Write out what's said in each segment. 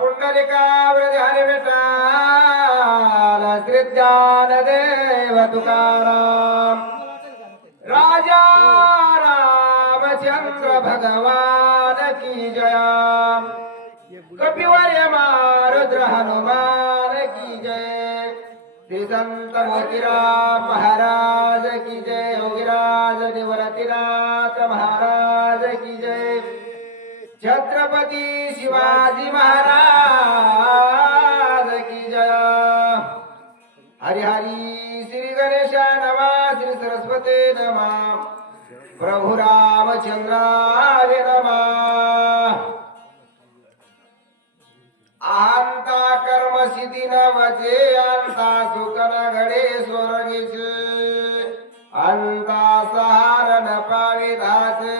पुंडलिकावृधारी विठाल श्री ज्ञानदेव तुकाराम राजा रामचंद्र भगवान की जय कपिवर्य रुद्र हनुमान की जय श्री संत मोतीराम महाराज की जय योगीराज निवृत्तिनाथ महाराज की जय छत्रपति शिवाजी महाराज की जय हरि हरि श्री गणेशा नमा श्री सरस्वती नमा प्रभु रामचंद्राय नमा आंता कर्म सिद्धी नवचे अंता सुख न घडे स्वर्गीचे अंता सहार न पावे धाचे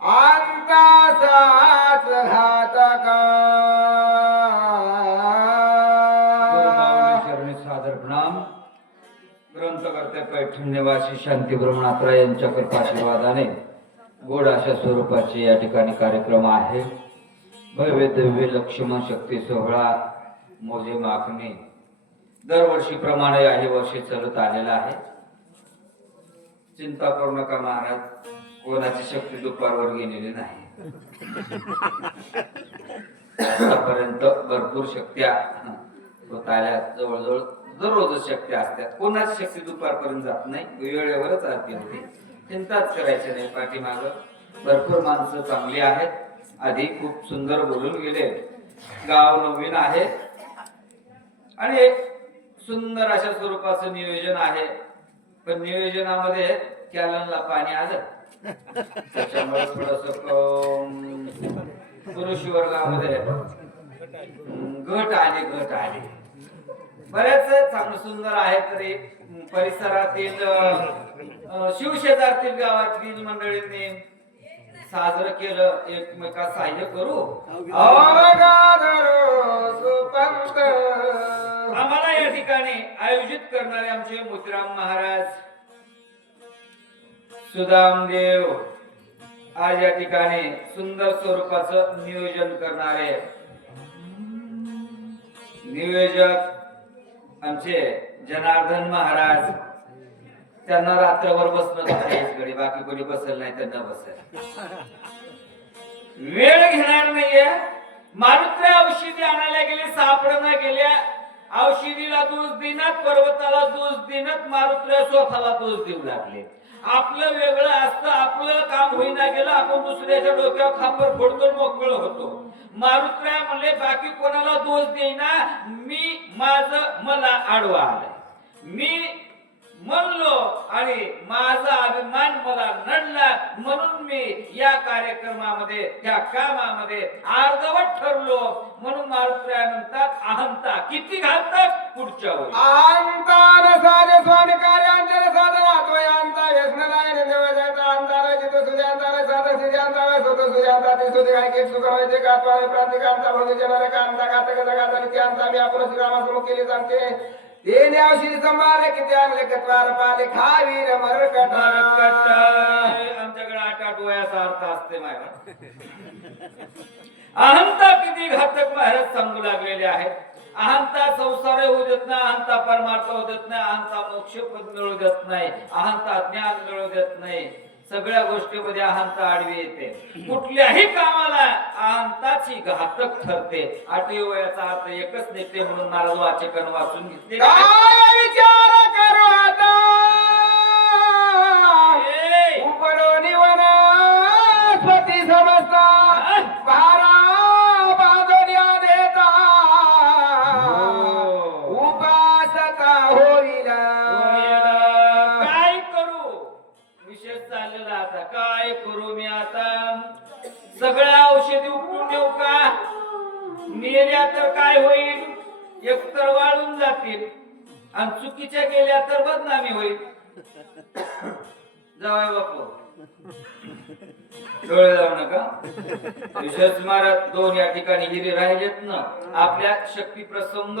अंता साच घातका शरणी सादर प्रणाम ग्रंथकर्ते पैठण निवासी शांती ब्रह्मनाथरा यांच्या कृपाशीर्वादाने गोड अशा स्वरूपाचे या ठिकाणी कार्यक्रम आहे. भव्य दिव्य लक्ष्मण शक्ती सोहळा मोजे मागणे दरवर्षीप्रमाणे याही वर्षी चालत आलेला आहे. चिंता करू नका महाराज, कोणाची शक्ती दुपारवर गेलेली नाही. आतापर्यंत भरपूर शक्त्या होत आल्या, जवळजवळ दररोज शक्ती असतात. कोणाची शक्ती दुपारपर्यंत जात नाही, वेळेवरच आरती होते. चिंताच करायची नाही. पाठीमाग भरपूर माणसं चांगली आहेत. आधी खूप सुंदर बोलून गेले. गाव नवीन आहे आणि एक सुंदर अशा स्वरूपाचं नियोजन आहे, पण नियोजनामध्ये कॅलनला पाणी आलं त्याच्यामुळे थोडस पुरुष वर्गामध्ये घट आले. बरेच चांगलं सुंदर आहे. तरी परिसरातील शिवशेजारतील गावातील मंडळींनी साजरं केलं. एकमेका सहाय्य करू. आम्हाला या ठिकाणी आयोजित करणारे आमचे मोतीराम महाराज, सुदामदेव आज या ठिकाणी सुंदर स्वरूपाचं नियोजन करणारे नियोजक आमचे जनार्दन महाराज. त्यांना रात्रभर बसणं घडी, बाकी कोणी बसेल नाही, त्यांना बसेल. वेळ घेणार नाहीये. मारुत्र्या औषधी आणायला गेले, सापडणं गेल्या. औषधीला दोष देण्यात, पर्वताला दोष देण्यात मारुत्र्या स्वतःला दोष देऊ लागले. आपलं वेगळं असतं, आपलं काम होईना गेलं, आपण दुसऱ्याच्या डोक्यावर खापर फोडतो, मोकळं होतो. मारुत्र्या म्हणले बाकी कोणाला दोष देईना, मी माझं मला आडवा आलाय, मी म्हणलो आणि माझा अभिमान मला नडला, म्हणून मी या कार्यक्रमामध्ये त्या कामामध्ये अर्धवट ठरलो. म्हणून मारुत्र्या म्हणतात अहंता किती घालतात पुढच्या वेळी. अहंता साधे स्वामी कार्यांतर साधना त्वयांता व्यसनाय निवजाता अंतारा जितो सुजांतारा साधा सुजांतारा सोतो सुजांता ते सुदे काय के सुखवायचे कात्वाय प्रांतिकांता भोगे जनारे कांता घातक जगाचा नित्यांता मी आपण श्रीरामासमोर केले जाते. देने औषधी संभाले किती आणले कटवार पाले खावीर मरकटा. आमच्याकडे 8 वयाचा अर्थ असते महाराज. अहंता किती घातक महाराज सांगू लागलेले आहेत. अहंता संसार होऊ देत नाही, अहंता परमार्थ होऊ देत नाही, अहंता मोक्ष पद मिळू देत नाही, अहंता ज्ञान मिळू देत नाही. सगळ्या गोष्टीमध्ये अहंता आडवी येते. कुठल्याही कामाला अहंताची घातक ठरते. 8 वयाचा अर्थ एकच नेते म्हणून महाराज वाचकांना वाचून घेतले. काय विचार करू आता उपरोनी वनस्पती समजता भारा बांधण्या देता उपासता होईल. काय करू विषय चाललेला आता. काय करू मी आता. सगळ्या औषधी उपटून देऊ का. नेल्या तर काय होईल. एकतर वाळून जातील आणि चुकीच्या गेल्या तर बदनामी होईल. जावाय बापू डोळे जाऊ नका. विशेष महाराज 2 या ठिकाणी हिरे राहिलेत ना. आपल्या शक्ती प्रसंग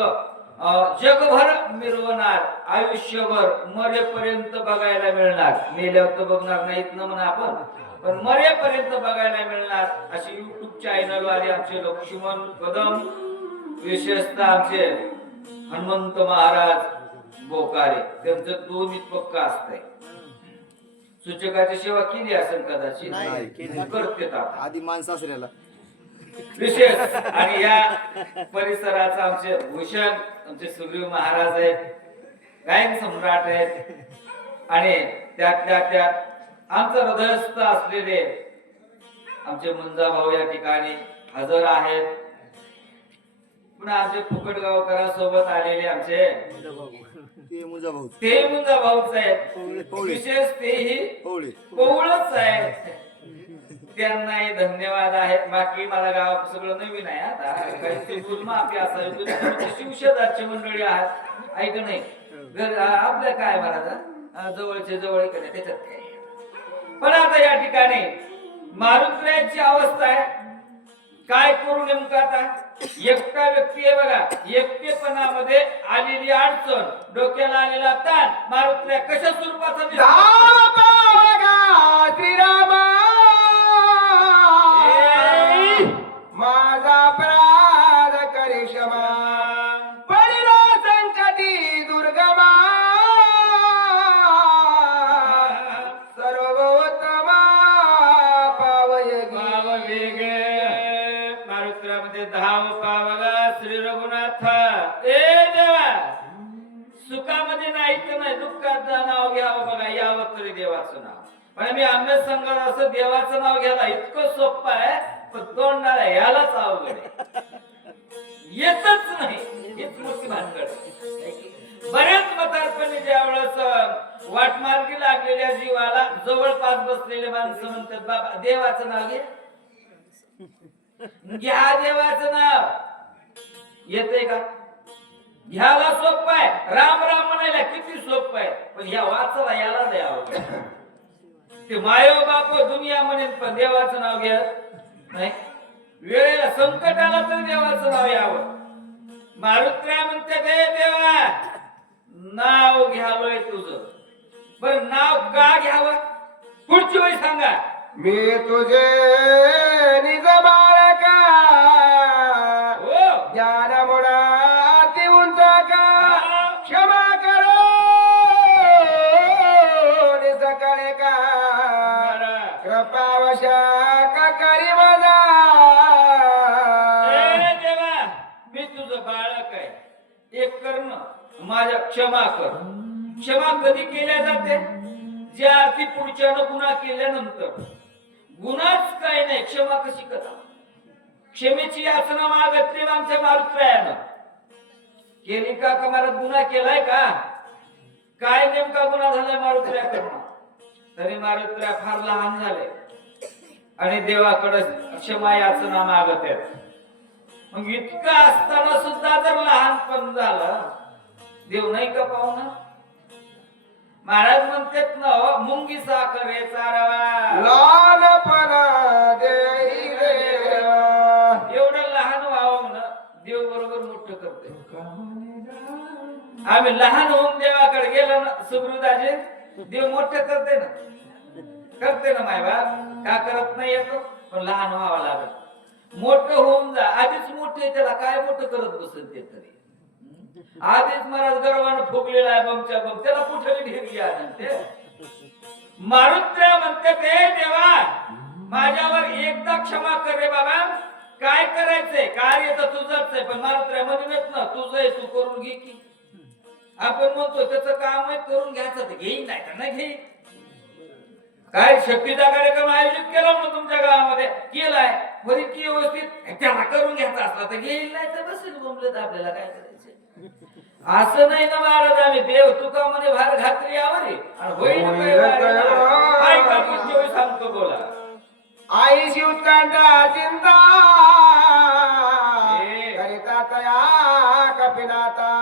जगभर मिरवणार, आयुष्यभर मरेपर्यंत बघायला मिळणार. मेल्यावर तर बघणार नाहीत ना म्हणा आपण. पण मरेपर्यंत बघायला मिळणार अशी युट्यूब चॅनल वाले आमचे लक्ष्मण कदम, विशेषतः आमचे हनुमंत महाराज बोकारे, त्यांचं दोन्ही पक्का असतंय. सूचकाची सेवा केली असेल कदाचित, करते आधी माणसासऱ्याला विशेष. आणि या परिसराचा आमचे भूषण आमचे सुग्रीव महाराज आहेत, गायन सम्राट आहेत, आणि त्यातल्या त्यात आमचं हृदयस्थ असलेले आमचे मुंजा भाऊ या ठिकाणी हजर आहेत. पुन्हा आमचे फुकटगावकरांसोबत आलेले आमचे ते मुंजा भाऊ ते मुंजा भाऊच आहेत, विशेष तेही पवळच आहेत. त्यांनाही धन्यवाद आहेत. बाकी मला गाव सगळं नवीन आहे, आता काही माफी असावी. शिवशेजारची मंडळी आहात, ऐक नाही आपल्या काय महाराज जवळचे जवळ त्याच्यात काय. पण आता या ठिकाणी मारुत्र्याची अवस्था आहे, काय करू नेमकं आता. एकटा व्यक्ती आहे बघा, एकटेपणामध्ये आलेली अडचण, डोक्याला आलेला ताण, मारुत्र्या कशा स्वरूपाचा श्रीरामा माझा अपराध करे क्षमा, पडिला संकटी दुर्गमा, सर्वोत्तमा पावयगी मारुत्रामध्ये धाव पावगा श्री रघुनाथ. ए देवा, सुखामध्ये नाही तर नाही, दुःखात नाव घ्यावं बघा, यावं तरी देवाचं नाव. पण मी आंबेड संघात असं देवाचं नाव घ्यायला इतकं सोपं आहे, पण तोंडाला यालाच अवघड आहे, येतच नाही. हेच मोठी भानगड. बऱ्याच म्हातारपणी ज्यावेळेस वाटमार्गी लागलेल्या जीवाला जवळपास बसलेले माणसं म्हणतात, बाबा देवाचं नाव घे, घ्या देवाचं नाव. येते का? घ्यायला सोपं आहे, राम राम म्हणायला किती सोपं आहे, पण ह्या वाचायला याला द्यावं. ते मायो बाप दुनिया म्हणेन, पण देवाचं नाव घ्यात नाही. वेळेला संकट आला तर देवाचं नाव यावं. मारुत्र्या म्हणते दे देवा, नाव घ्यावंय तुझं, पण नाव का घ्यावं पुढची वेळी सांगा. मी तुझे निज बाळका, हो ज्ञान मुळाती उंच का, क्षमा करो निसकळे का, कृपावशा का करी माझा. ए देवा, मी तुझं बाळक आहे, एक कर्ण माझ्या क्षमा कर. क्षमा कधी केल्या जाते? ज्या अर्थी पुढच्यानं गुन्हा केल्यानंतर. गुन्हाच काय नाही, क्षमा कशी करा? क्षमेची याचना मागितली आमच्या मारुत्र्यानं. केली का कमारात गुन्हा केलाय का? काय नेमका गुन्हा झालाय मारुत्र्याकडनं? तरी मारुत्र्या फार लहान झाले आणि देवाकडे क्षमा याचना मागत आहेत. मग इतकं असताना सुद्धा जर लहानपण झालं, देव नाही का पाहुणा? महाराज म्हणतात ना, मुंगी साखर हे चारावा, लहानपणा देई देवा. एवढं लहान व्हावं म्हणा, देव बरोबर मोठं करते. आम्ही लहान होऊन देवाकडे गेलो ना सुगृदाजी, देव मोठं करते ना, करते ना मायबाप. का करत नाही येतो, पण लहान व्हावं लागत. मोठं होऊन जा, आधीच मोठे, त्याला काय मोठं करत बसेल ते तरी. आधीच महाराज गर्वानं फुगलेला आहे बमच्या बम, त्याला कुठे ढेकली आणते. मारुत्र्या म्हणते ते देवा, माझ्यावर एकदा क्षमा कर रे बाबा. काय करायचंय? कार्य तर तुझंच आहे, पण मारुत्र्या म्हणत ना, तुझं आहे तू करून घे की. आपण म्हणतो त्याचं काम आहे करून घ्यायचं, ते घेईन नाही तर नाही घेईन. काय शक्तीचा कार्यक्रम आयोजित केला म्हणून तुमच्या गावामध्ये केलाय, बरी की व्यवस्थित त्याला करून घ्यायचा असला तर घेईल, नाही तर बसेल बोंबलेत. आपल्याला काय करायचं असं नाही ना महाराज. आम्ही देव तुका म्हणे भार घातली आवरी आणि होईल काय का सांगतो बोला. आई शिवकांडा चिंता करिता तया कपिनाथा,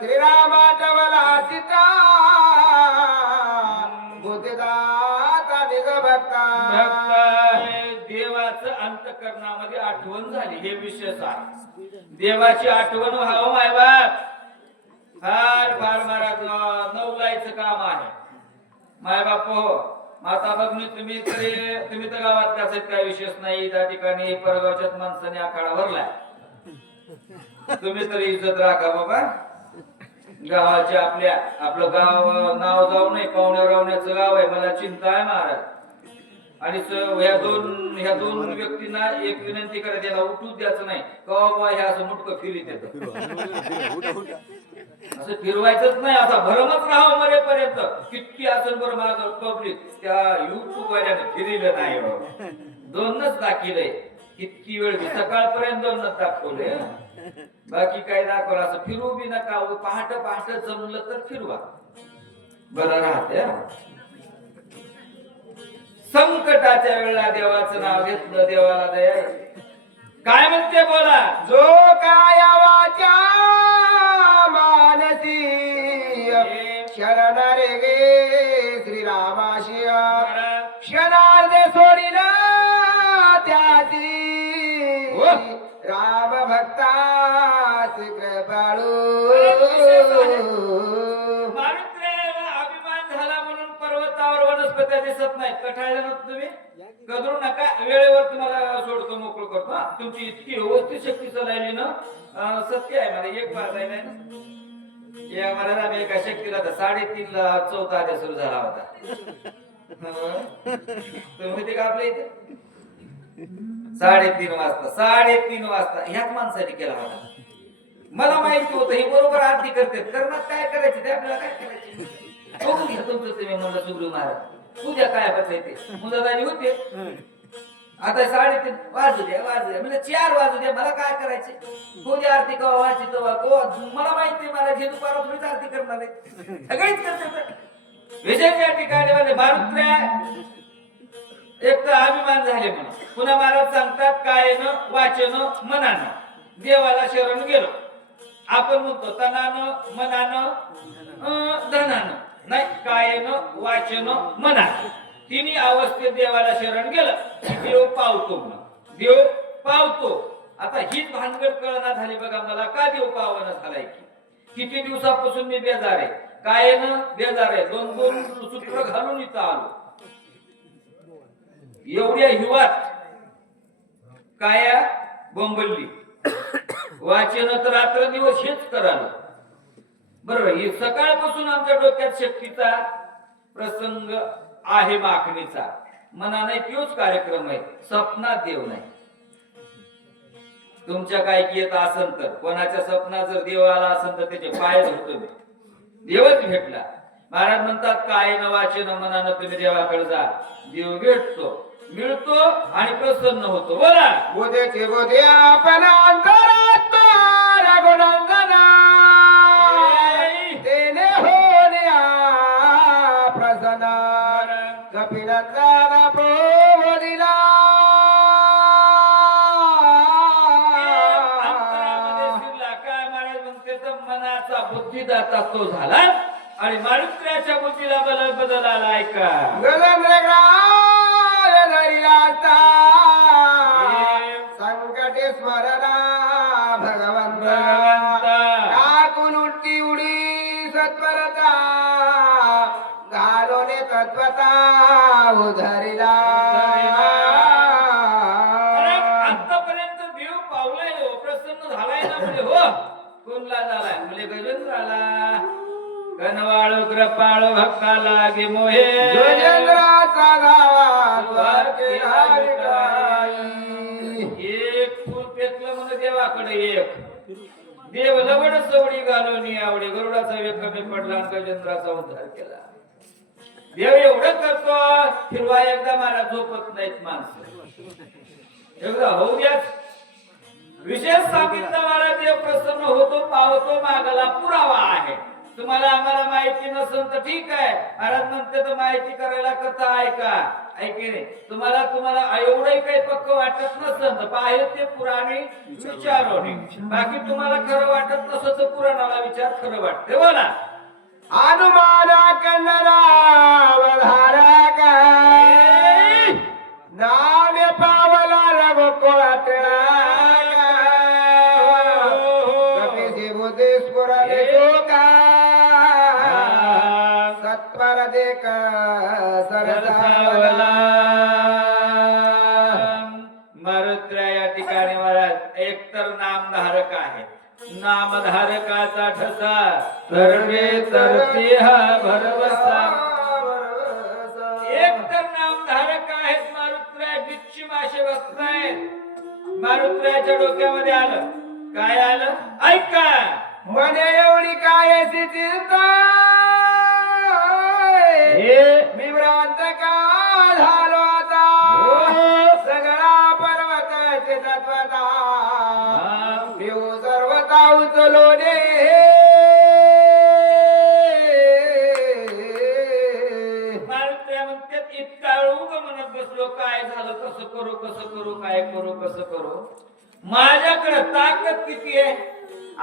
श्रीरामा टवला सीता, बुद्धिदाता निज भक्ता. देवाचं अंतकरणामध्ये आठवण झाली, हे विशेष आहे. देवाची आठवण व्हावं मायबाप. फार फार महाराज नवलायचं काम आहे मायबाप. हो, माता भगिनी तुम्ही तर गावात त्याचा काय विशेष नाही. त्या ठिकाणी परगावच्याच माणसाने आखाडा भरलाय. तुम्ही तरी इज्जत राखा बाबा गावाच्या. आपलं गाव नाव जाऊ नये. पाहुण्या रावण्याचं गाव आहे. मला चिंता आहे महाराज. आणि ह्या दोन व्यक्तींना एक विनंती करा, त्याला उठूच द्यायचं नाही. बाबा हे असं मुटकं फिरीत येतं. असं फिरवायचंच नाही. असा भरमच राहावं मरेपर्यंत. किती असेल बरं मला पब्लिक त्या युट्यूब वाल्याने फिरिलं नाही. दोनच दाखिलंय. किती वेळ सकाळपर्यंत दोनच दाखवले. बाकी काय दाखवलं असं फिरू बी नका. पहाट जमलं तर फिरवा बरं राहते. संकटाच्या वेळेला देवाचं नाव घेतलं, देवाला दया. काय म्हणते बोला. जो काय वाचा मानसी शरण रे गे श्रीरामाशी क्षणार्ध सोडिला त्याची राम भक्ताच कृपाळू. अभिमान झाला म्हणून पर्वतावर वनस्पत्या दिसत नाहीत. कठाळल्या ना तुम्ही कदरू नका. वेळेवर तुम्हाला सोडतो, मोकळ करतो. तुमची इतकी व्यवस्थित शक्ती चालली ना. सत्य आहे मला एक बार जायला ना. या महाराज आम्ही एका शक्तीला 3:30 ला चौथा आदेश सुरू झाला होता. तुम्ही ते का आपल्या इथे 3:30 वाजता ह्याच माणसाने केला होता. मला माहिती होतं हे बरोबर आरती करते. करणार काय करायचे ते आपल्याला काय करायचे. बघून घ्या तुमचं तुम्ही. म्हणलं सुग्रीव महाराज उद्या काय बसायचे. मुलादानी होते. आता 3:30 वाजू द्या म्हणजे 4 वाजू द्या. मला काय करायचे. कोणी आरती कवा वाची तेव्हा मला माहिती. मला जे दुपारा तुम्हीच आरती करणार आहे. सगळीच करते. विजयच्या ठिकाणी मध्ये मारुत्र्या एक तर अभिमान झाले म्हणून. पुन्हा महाराज सांगतात कायेनं वाचेनं मनानं देवाला शरण गेलो. आपण म्हणतो तनानं मनानं धनानं नाही. कायेनं वाचेनं मनानं तिन्ही अवस्थेत देवाला शरण गेलं. देव पावतो म्हणून. देव पावतो. आता हीच भानगड कळना झाली बघा मला. का देव पावना झालाय की. किती दिवसापासून मी बेजार आहे. कायेनं बेजार आहे. 2 सूत्र घालून इथं आलो. एवढ्या हिवात काया बोंबलली. वाचन तर रात्र दिवस हेच कराल. बरोबर. ही सकाळपासून आमच्या डोक्यात शक्तीचा प्रसंग आहे. माखणीचा मनाने तोच कार्यक्रम आहे. स्वप्नात देव नाही. तुमच्या काय येत असेल तर कोणाच्या स्वप्नात जर देव आला असेल तर त्याचे पाय धरतो मी. देवच भेटला. महाराज म्हणतात काय न वाचन मनानं तुम्ही देवाकडे जा. देव भेटतो मिळतो आणि प्रसन्न होतो. बोला. बोधेचे बोधे आपण अंतरात्मा रघुनंदना तेने होण्या प्रसन्न कपिलंदना बोधिला. काय महाराज म्हणते तर मनाचा बुद्धिदाता तो झाला आणि मारुत्र्याच्या बुद्धीला बदल आला. ऐका संकटे स्मरणा भगवंता टाकून उठी उडी सत्वरता घालोने तत्वता उधरिला. आतापर्यंत देव पावलाय हो. प्रसन्न झालाय ना म्हणजे हो. कोणला झालाय म्हणजे गजेंद्राला. कनवाळ कृपाळ भक्ता लागे मोहे गजेंद्राचा एक फुल पेटलं म्हणून देवाकडे एक. देव लवड सवडी घालून आवडी गरुडाचा वेग कमी पडला आणि गजेंद्राचा उद्धार केला. देव एवढं करतो. फिरवा एकदा मला झोपत नाहीत माणसं. एकदा होऊ द्या. विशेष सांगितलं मला देव प्रसन्न होतो पावतो मागाला पुरावा आहे. तुम्हाला आम्हाला माहिती नसेल तर ठीक आहे. महाराज म्हणते तर माहिती करायला कथा ऐका. ऐके नाही. तुम्हाला एवढंही काही पक्क वाटत नसेल तर पाहिजे ते पुराणे विचारवणे. बाकी तुम्हाला खरं वाटत नसेल तर पुराणाला विचार खरं वाटते. बोला. हनुमाना कन्नडा वधारका नाव्य पावला रघुकुळाटळा कपिसी बुद्धीस्फुरते शोका सत्वर मध्ये सरसावला. मारुत्र्या या ठिकाणी महाराज एकतर नामधारक आहे, नामधारकाचा ठसा सर्वे तरते हा भरवसा. एकतर नामधारक आहेत मारुत्र्या, बिच्छी माशे बसतायत. मारुत्र्याच्या डोक्यामध्ये आलं, काय आलं ऐका. मने एवढी काय चिंता मी भ्रांत का झालो आता. सगळा पर्वताचे तत्वता देऊ सर्वता उचलो दे. मारुत्र्या म्हणतात इतका उग म्हणत बसलो, काय झालं, कसं करू कसं करू, काय करू कसं करू. माझ्याकडे ताकद किती आहे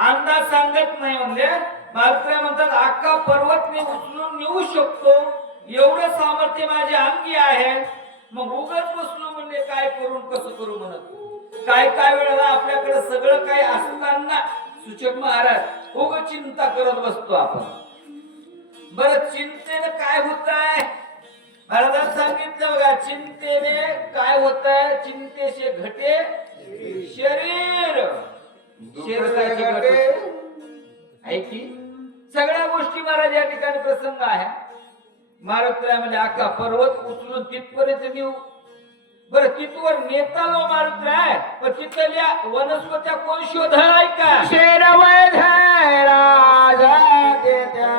अंदाज सांगत नाही. म्हणजे मारुत्र्या म्हणतात अख्खा पर्वत मी उचलून नेऊ शकतो, एवढं सामर्थ्य माझ्या अंगी आहे. मग उगाच बसलो म्हणजे काय करून कसं करू म्हणत. काय काय वेळेला आपल्याकडे सगळं काही असताना सूचक महाराज उग चिंता करत बसतो आपण. बरं चिंतेने काय होत आहे महाराजांनी सांगितलं बघा. चिंतेने काय होत आहे, चिंतेचे घटे शरीर, शरीराची घटे ऐकी सगळ्या गोष्टी महाराज या ठिकाणी प्रसंग आहे. मारुत्र्यामध्ये अख्खा पर्वत उचलून तिथपर्यंत नेऊ. बरं तिथवर नेतालो मारुत्र्या, पण तिथल्या वनस्पत्या कोण शोधाय का. शेरवैध राजा देत्या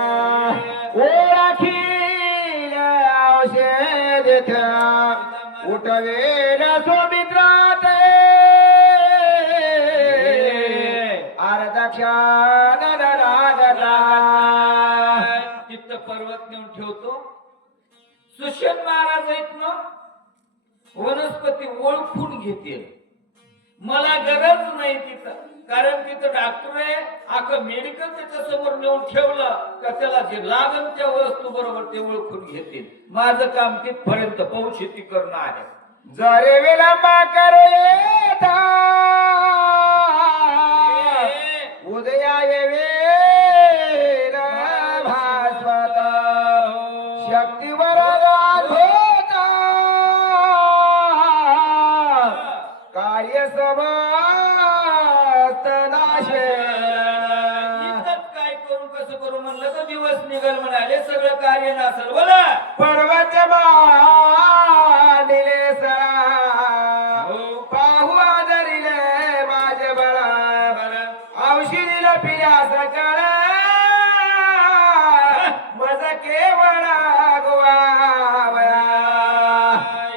ओळखील औषध देत्या उठवेल सुमित्रात अर्धक्षण लागला. तिथं पर्वत नेऊन ठेवतो. सुषेण महाराज आहेत ना, वनस्पती ओळखून घेतील. मला गरज नाही तिथं, कारण तिथं डॉक्टर आहे. अख्खं मेडिकल त्याच्या समोर नेऊन ठेवलं का त्याला जे लागन त्या वस्तू बरोबर ते ओळखून घेतील. माझं काम तिथपर्यंत पोहोचती करणं आहे. जरे विलंबा करू येता उदया येवेल भास्वत शक्तीवर होता कार्य समस्त नाशे. इथंच काय करू कसं करू म्हणलं तर दिवस निघल म्हणाले, सगळं कार्य नसल. बोला पर्वत मांडिले सरा पाहू आदरिले माझे बळा औषधीला पिया सकळ मज केवळ गोवावया.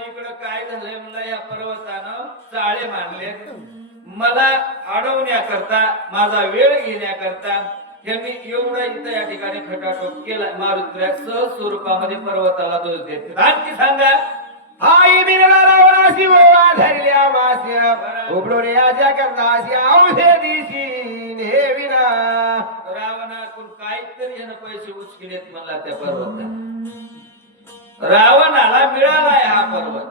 इकडं काय झालंय म्हणलं, या पर्वतानं चाळे मानले मला अडवण्याकरता, माझा वेळ घेण्याकरता. हे मी एवढा इथं या ठिकाणी खटाटोप केला. मारुत्र्या सहज स्वरूपामध्ये पर्वताला दोष देते. आणखी सांगा. आई बिनला रावणाशी वळवा धरल्या मास्य उघडून याच्या करणाशी औषधीशी नेविना. रावणाकडून काहीतरी ह्यानं पैसे उचकिलेत म्हणला त्या पर्वतात. रावणाला मिळालाय हा पर्वत,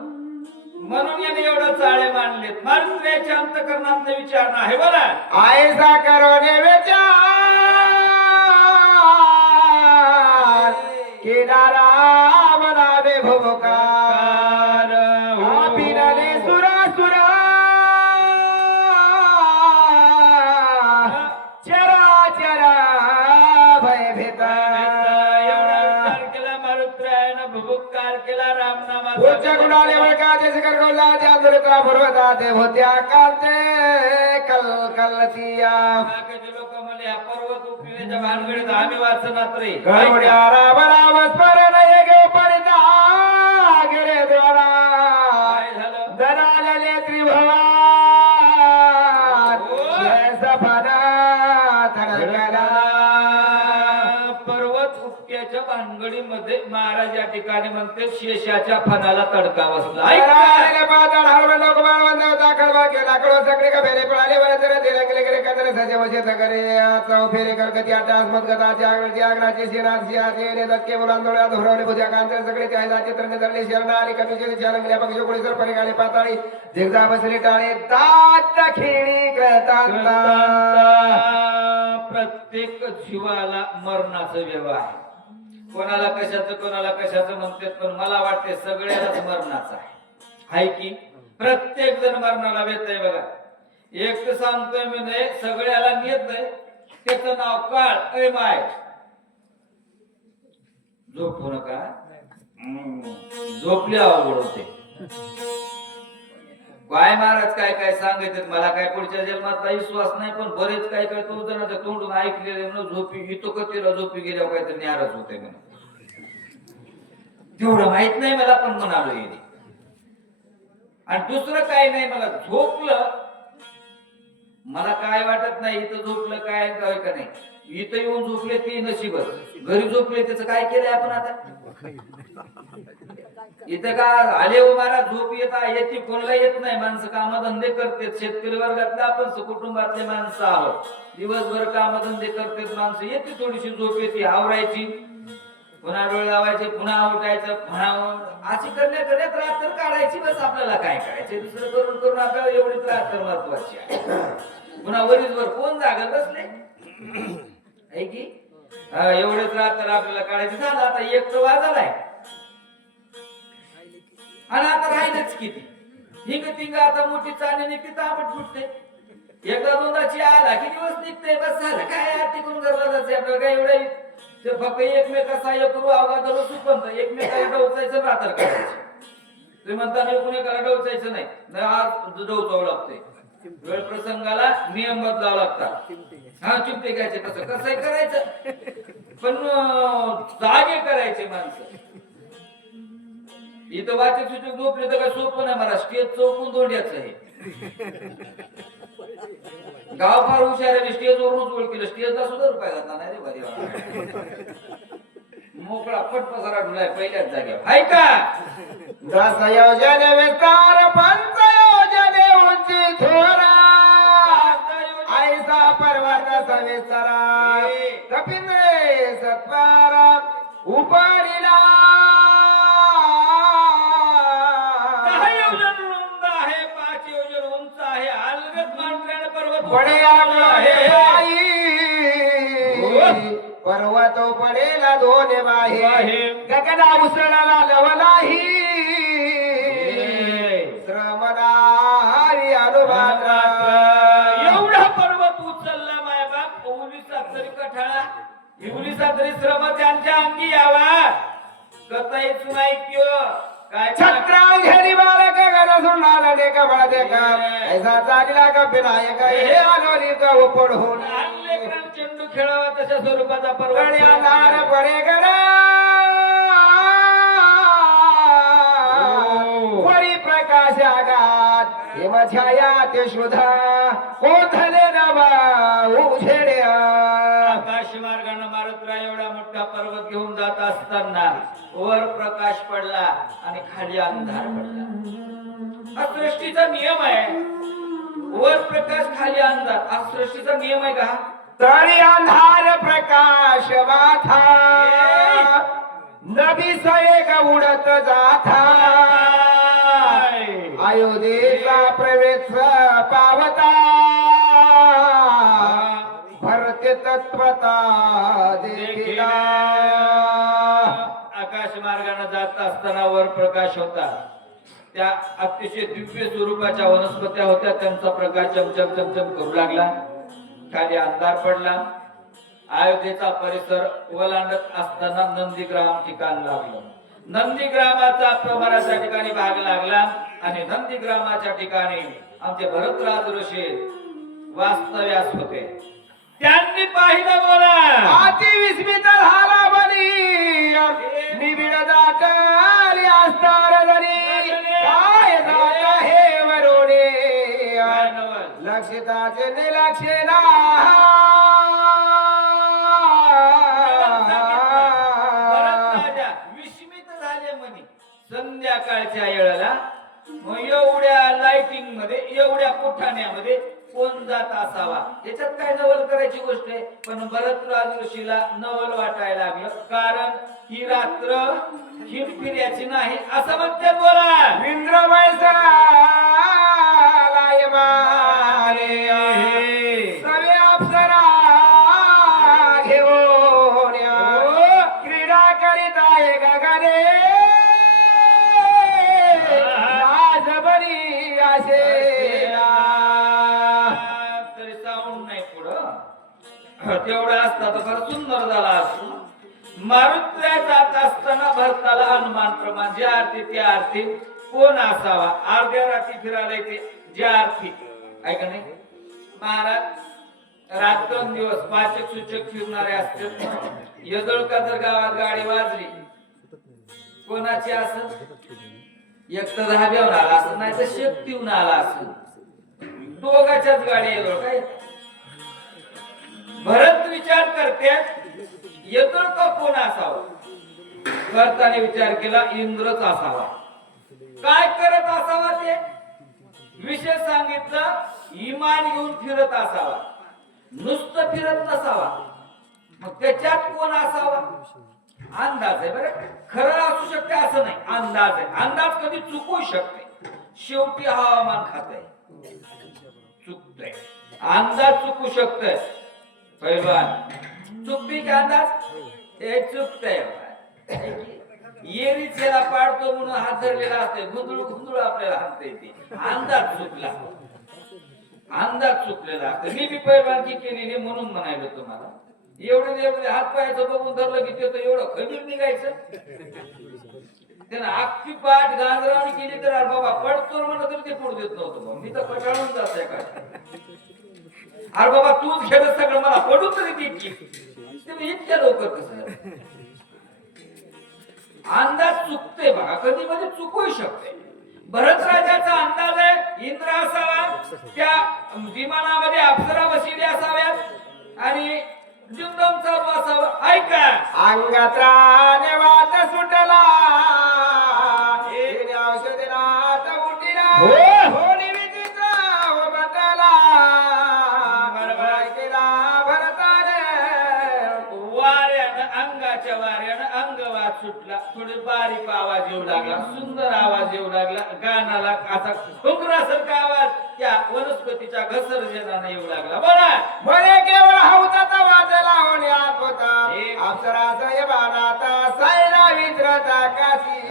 म्हणून याने एवढं चाळे मानलेत. मारुत्र्याच्या अंतःकरणात विचार नाही. बरं आयसा करोने विचार केदारा मनावे भुवकार अभिनले सुरासुरा चरा चरा भय भेता. एवढा विचार केला मारुत्र्यानं, भुभुकार केला रामनामाचा. उच्च गुणाले वळका देश करगोला त्या दुरिता पर्वता ते होत्या कांते कलकलतिया. बाकीचे लोक म्हणले हा पर्वत उकळण्याच्या भानगडीत आम्ही वाचनात रे. गरुड्या राम राम स्मरण येगे परिता गिरे द्वारा काय झालं. दरालले त्रिभुवन सफना धडकला. पर्वत उपट्याच्या भानगडीमध्ये महाराज या ठिकाणी म्हणते शेषाच्या फणाला तडका बसला. दरालले पाताळ हरवण लोकमाळ वंदवता कळवा केला कळो सगळे का फेरे पळाले बरे जरा दिले गेले गेले कदरे सजे वशे सगळे चौ फेरे करकती आटास मदगताची आगळची आगराची शेनाची आचे दक्के मुलांदोळ्या धोरवले भुजा कांते सगळे त्या जाती तरणे धरले शरणा आणि कमीचे चालंगल्या पक्ष कोळी सर परिगाले पाताळी जिगजा बसरी टाळे तात खेळी करता. प्रत्येक जीवाला मरणाचं व्यव आहे. कोणाला कशाचं म्हणतात, पण मला वाटते सगळ्यालाच मरणाचं आहे. हाय की प्रत्येक जण मरणाला भेट आहे बघा. एक तर सांगतोय मी नाही, सगळ्याला नेत नाही. त्याचं नाव काळ. अय माय झोपू नका. झोपली आवड होते. काय महाराज काय काय सांगितलं मला, काय पुढच्या जन्माचा विश्वास नाही, पण बरेच काय काय तो जणांच्या तोंडून ऐकलेले म्हणून झोपी घेतो का तिला झोपी गेल्यावर काहीतरी न्यारच होते म्हणून. तेवढं माहित नाही मला, पण म्हणालो येणे. आणि दुसरं काय नाही, मला झोपलं मला काय वाटत नाही. इथं झोपलं काय का नाही, इथं येऊन झोपले ते नशीबच. घरी झोपले त्याचं काय केलंय आपण आता. इथं का आले हो महाराज झोप येते कोणाला येत नाही. माणसं कामधंदे करते. शेतकरी वर्गातले आपण कुटुंबातले माणसं आहोत. दिवसभर कामधंदे करतात माणसं. येते थोडीशी झोप येते, आवरायची, पुन्हा डोळे लावायचे, पुन्हा उठायचं, पुन्हा अशी करण्यात रात्र काढायची. बस आपल्याला काय करायचे, दुसरं करून करून आपल्याला एवढीच रात्र महत्वाची आहे. पुन्हा वरीसभर कोण जागत बसले आहे की एवढेच रात्र आपल्याला काढायचे. झालं आता 1 तर वाजलाय आणि आता राहिलंच किती. हिंग तिंग आता मोठी चालणी निघते, तांबट फुटते. एकदा दोनदाची आला की दिवस निघते. बस झालं काय आरती करून घरला जायचं आपल्याला काय एवढं. ते फक्त एकमेका सहाय्य करू, अवघा धरू, सुपंत एकमेकाला डवचायचं, रात्र काढायचं. तुम्ही म्हणता मी कुणाला डवचायचं नाही, आज डवचावं लागते. वेळ प्रसंगाला नियम बदलावा लागतात. हा चिमटे घ्यायचे, कसं करायचं, पण जागे करायचे माणसं. इथं वाचक सुचक झोपले तर काय सोपं नाही मला. स्टेज चौकून धोंड्याचं आहे. गाव फार हुशार आहे. स्टेजवरूनच ओळखलं. स्टेजला सुद्धा रुपये घातला नाही रे भारी. मोकळा पटपसारा ढुलाय पहिल्याच जागेवर. हाय का दस योजने विस्तार, पंच योजने उंची थोरा, ऐसा पर्वत सविस्तरा, कपिंद्रे सत्वारा उपरिला. 10 योजन रुंद आहे, 5 योजन उंच आहे. अलगद मांडऱ्याने पर्वत बडे आहे बाई, पर्वत पडेला दोन बाहे, गगना उसळला लवलाही, श्रमदारी अनुभात्रा. एवढा पर्वत उचलला माय बाप. उलीचा तरी कठाळा, उलीचा तरी श्रम त्यांच्या अंगी यावा. कथाच नाही किंवा काय छत्रांघरी बालक गण सुनाला डेका बळा देखा, ऐसा चागला का विनायक हे आलोली का उपडून. चेंडू खेळावा तशा स्वरूपाचा पर्वत गण्यादार पडे गडा, वरी प्रकाश आगात हिमछाया ते शुद्धा, कोथले नवा उझेडे. आकाश मार्गाने मारुतीला एवढा मोठा पर्वत घेऊन जात असताना वर प्रकाश पडला आणि खाली अंधार पडला. हा सृष्टीचा नियम आहे. वर प्रकाश खाली अंधार, हा सृष्टीचा नियम आहे का. तरी अंधार प्रकाश माथा, नबी सयेक उडत जाथा, अयोध्येचा प्रवेश पावता, भरते तत्वता देखिला. आकाश मार्गाने जात असताना वर प्रकाश होता. त्या अतिशय दिव्य स्वरूपाच्या वनस्पत्या होत्या. त्यांचा प्रकाश चमचम चमचम करू लागला. खाली अंधार पडला. अयोध्येचा परिसर ओलांडत असताना नंदीग्राम ठिकाण लागलं. नंदीग्रामाचा प्रभाराच्या ठिकाणी भाग लागला आणि नंदीग्रामाच्या ठिकाणी आमचे भरतराज ऋषी वास्तव्यास होते. त्यांनी पाहिलं बोला अति विस्मित झाला बनी, निबिड दातारी अस्तार जरी, काय जात हे वरोडे, लक्षिताचे निलक्षिणा. विस्मित झाले म्हणे संध्याकाळच्या वेळेला. एवढ्या लाइटिंग मध्ये, एवढ्या कोठाण्यामध्ये कोण जात असावा. याच्यात काय नवल करायची गोष्ट आहे. पण भरतराज ऋषीला नवल वाटायला लागलं. कारण ही रात्र हिरफिर्याची नाही असं म्हणते बोला. इंद्र लाय मारे, सवे अप्सरा घेऊन क्रीडा तेवढा असता तर फार सुंदर झाला असतो. मारुतीला जात असताना भरताला हनुमान प्रमाण ज्या आरती त्या आरती कोण असावा. अर्ध्या रात्री फिरायला येते ज्या आरती ऐका नाही महाराज रात्र दिवस पाचक सूचक फिरणारे असतात. यदळका जर गावात गाडी वाजली कोणाची असत एक तर धाब्यावर आला असत नाही तर शेतीहून आला असत. दोघाच्याच गाडी येदळ काय भरत विचार करते येदळ का कोण असावा. भरताने विचार केला इंद्रच असावा. काय करत असावा ते विषय सांगितलं. इमान घेऊन फिरत असावा नुसतं फिरत नसावा. मग त्याच्यात कोण असावा अंदाज आहे बरं. खरं असू शकते असं नाही अंदाज आहे. अंदाज कधी चुकू शकते. शेवटी हवामान खाते चुकतंय अंदाज चुकू शकतोय. पैलवान चुकती का अंदाज हे चुकतंय. येरीच याला पाडतो म्हणून हात धरलेला असते गुंदुळ गुंदुळ आपल्याला हात येते. अंदाज चुकला अंदाज चुकलेला असतो. मी बी पैलवानकी केलेली म्हणून म्हणायलो तुम्हाला. एवढे हात पायाचं बघून धरलं की ते तर एवढं खंबीर निघायचं. त्यानं अख्खी पाठ गांजरावणी केली तर अरे बाबा पडतो म्हणलं तरी ते पडू देत नव्हतं. मी तर कटाळून जात काय अरे बाबा तूच खेळत सगळं मला पडू तरी देची. तुम्ही इतक्या लवकर कसं अंदाज चुकते बघा कधी मध्ये चुकू शकते. भरत राजाचा अंदाज आहे इंद्र असावा. त्या विमानामध्ये अप्सरा बसलेली असाव्यात आणि जुंदम चालू असावं. ऐका अंगात राणे वाट सुटला औषधीनाथ उठिला होली विजेचा हो बटला केला भरताने वाऱ्यानं अंगाच्या वाऱ्यानं अंगवात सुटला. थोडी बारीक आवाज येऊ लागला सुंदर आवाज येऊ लागला. गाण्याला असा घुंगरासारखा आवाज त्या वनस्पतीच्या घसरजेनाने येऊ लागला. बोला म्हणे केवळ हौताचा वाजला होणे आत होता अप्सराचा यमानाता सायला विद्रता काशी.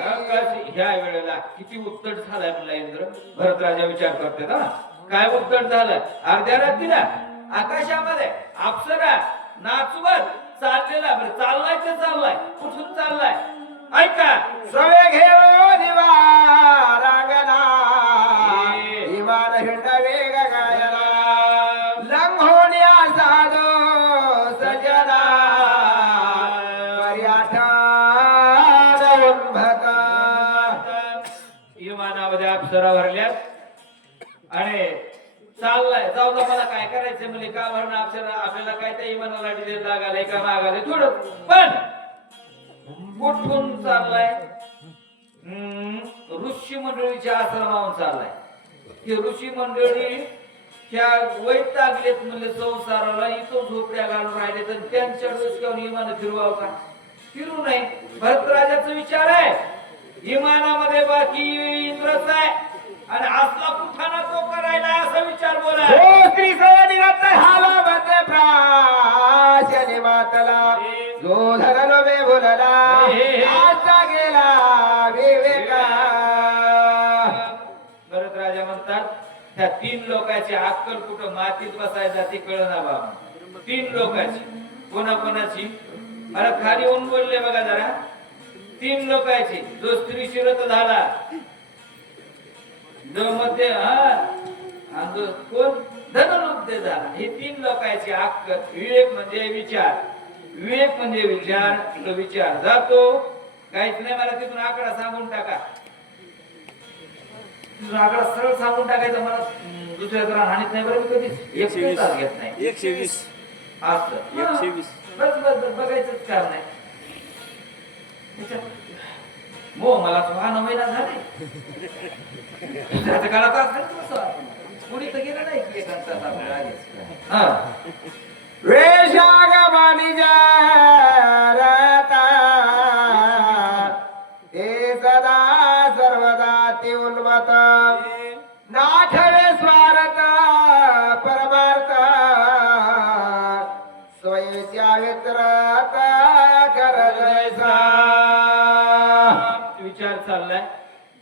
ह्या वेळेला किती उत्तट झालाय म्हणला इंद्र. भरतराजा विचार करते ना काय उत्तट झालं. अर्ध्या रात्रीला आकाशामध्ये अप्सरा नाचवत चाललेला बरं चाललाय ते चाललाय कुठून चाललाय ऐका. सवे घेऊ निवा रांगना विमान हिंडवे गायला लंघोण्या साधो सजना विमानामध्ये अप्सरा भरल्यात आणि चाललाय. जाऊ दे मला काय करायचं म्हणजे का भरणं अप्सरा आपल्याला काय त्या विमानाला डिझेल लागायला का मागायला थोडं पण कुठून चाललाय ऋषी मंडळीच्या आश्रमावरून चाललाय. की ऋषी मंडळी त्या वैतागलेत म्हणजे संसाराला इथं झोपड्या घालून राहिले तर त्यांच्या डोसक्यावर विमान फिरवावं का फिरू नये. भरतराजाचा विचार आहे विमानामध्ये बाकी इंद्रच आहे आणि असला कुठाना तो करायला असा विचार बोला. श्री सवनीनाथ हाला बते प्राशनी मातला जो धरलो बे बोलला आजचा गेला विवेका. भरतराजा म्हणतात त्या 3 लोकांची अक्कल कुठं मातीत बसायला ती कळना बाबा. 3 लोकांची कोणाकोणाची मला खाली होऊन बोलले बघा जरा. 3 लोकांची जो स्त्री शिरत झाला जो मध्ये आणि कोण धनुर्धर झाला. हे 3 लोकांची अक्कल. विवेक म्हणजे विचार विवेक म्हणजे विचार विचार जातो काहीच नाही. मला तिथून आकडा सांगून टाका. तिथून आकडा सरळ सांगून टाकायचा मला दुसऱ्या जरा हानीत नाही बरं. मी कधीच 120 तास घेत नाही 120 असं 120 बस बस बघायचंच काम नाही. मो मला 6 महिना झाले दुसऱ्याच्या काळात असं पुढे तर गेलं नाही की एखाद तास आपल्याला आधीच. वेशागमानी जारता ते सदा सर्वदा ते उन्मत नाठवे स्वार्थ परमार्थ स्वयंच्या वित्रत कर जैसा. विचार चाललाय